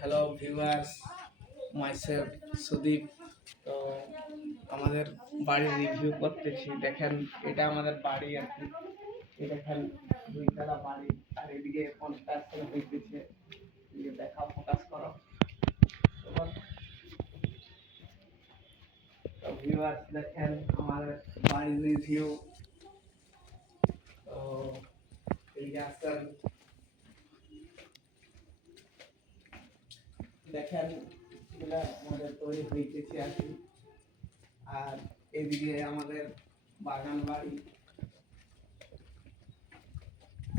Hello viewers, myself Sudip. তো আমাদের বাড়ির রিভিউ করতেছি। দেখেন, এটা আমাদের বাড়ি আর কি। এই দেখেন, দুইতলা বাড়ি, আর এদিকে কনস্ট্রাকশন হইতেছে। এদিকে দেখা, ফোকাস করো। তো ভিউয়ার্স দেখেন আমাদের বাড়ির রিভিউ। তো এই আসেন, দেখেন এগুলা আমাদের তৈরি হইতেছে আর কি। আর এদিকে আমাদের বাগান বাড়ি,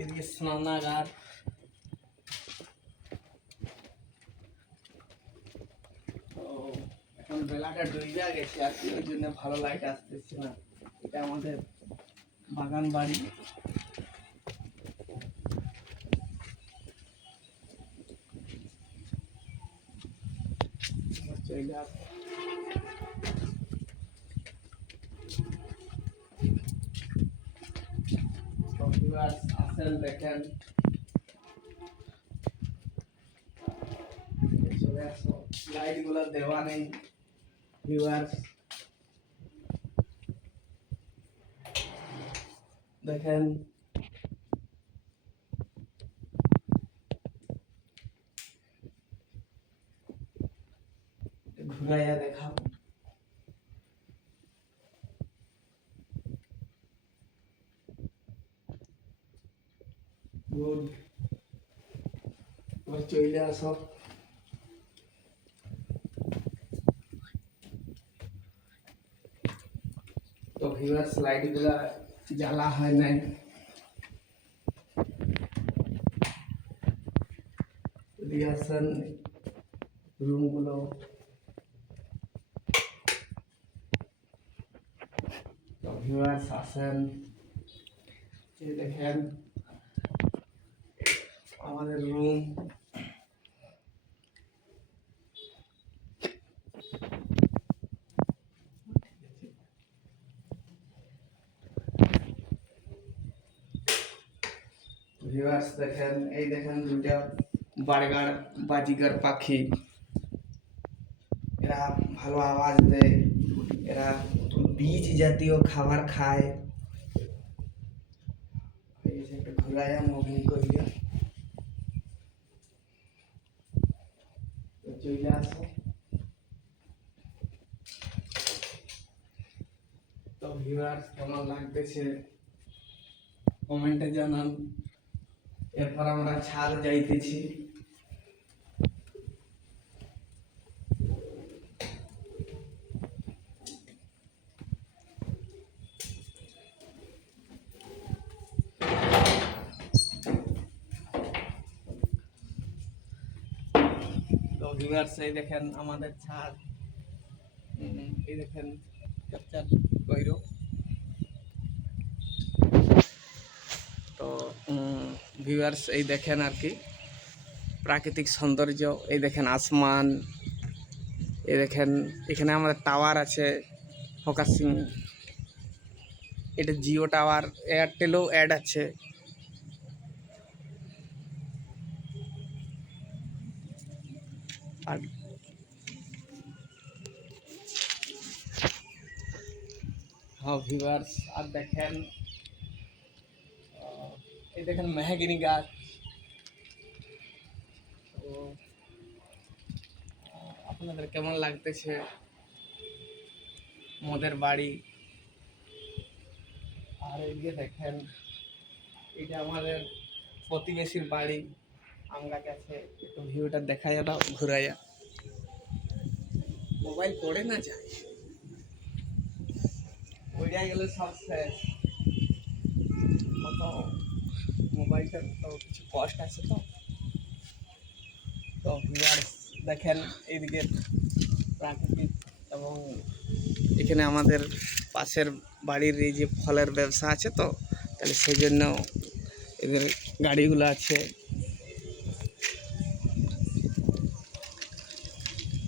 এদিকে স্নানাগার। তো এখন বেলাটা ডুইবা গেছে আর কি, ওই জন্য ভালো লাইট আসতেছে না। এটা আমাদের বাগান বাড়ি। আসেন দেখেন, চলে আসো। লাইট গুলো দেওয়া নেই ভিউয়ার্স, দেখেন। ঘুরাইয়া দেখাও। গুড, চলে আসো। তো ভিউয়ার্স, লাইট গুলা জ্বালা হয় নাই। আসেন রুম গুলো, তো ভিউয়ার্স আসেন, এই দেখেন আমাদের রুম। ভিউয়ার্স দেখেন, এই দেখেন দুইটা বার্গার বাজিগার পাখি। এরা ভালো আওয়াজ দেয়, এরা বীজ জাতীয় খাবার খায়। একটু ঘুরাইয়া মুভিং করিয়া চলে আসো। তো ভিউয়ার্স কেমন লাগতেছে কমেন্টে জানান। এরপর আমরা ছাদ যাইতেছি। তো ভিউয়ার্স এই দেখেন আমাদের ছাদ, এই দেখেন ক্যাপচার কইরো। তো ভিউয়ার্স এই দেখেন আর কি প্রাকৃতিক সৌন্দর্য। এই দেখেন আসমান, এই দেখেন এখানে আমাদের টাওয়ার আছে ফোকাসিং। এটা জিও টাওয়ার, এয়ারটেলও অ্যাড আছে। আর হ্যাঁ ভিউয়ার্স, আর দেখেন এই দেখেন মেহগিনি গাছ। তো আপনাদের কেমন লাগতেছে মোদের বাড়ি? আর এইদিকে দেখেন, এটা আমাদের প্রতিবেশীর বাড়ি। আমরা কাছে একটু ভিউটা দেখা যাবে ঘুরাইয়া। মোবাইল পড়ে না যায়, ওইটা গেলে সব শেষ। কত মোবাইলটার তো কিছু কষ্ট আছে। তো ভিউয়ার্স দেখেন এইদিকে প্রাকৃতিক, এবং এখানে আমাদের পাশের বাড়ির এই যে ফলের ব্যবসা আছে, তো তাহলে সেই জন্য এদের গাড়িগুলো আছে।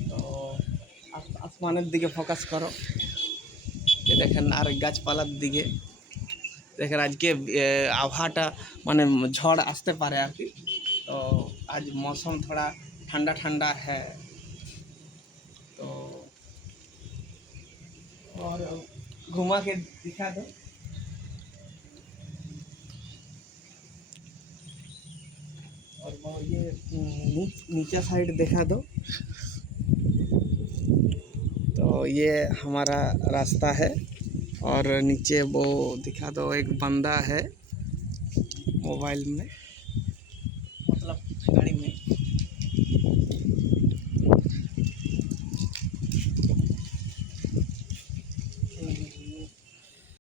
তো আসমানের দিকে ফোকাস করো, দেখেন, আর গাছপালার দিকে দেখেন। আজকে আবহাওয়াটা মানে ঝড় আসতে পারে আর কি। তো আজ মৌসুম থোড়া ठंडा ठंडा है। तो और घुमा के दिखा दो। और वो ये नीचे साइड दिखा दो। तो ये हमारा रास्ता है और नीचे वो दिखा दो, एक बंदा है मोबाइल में, मतलब गाड़ी में।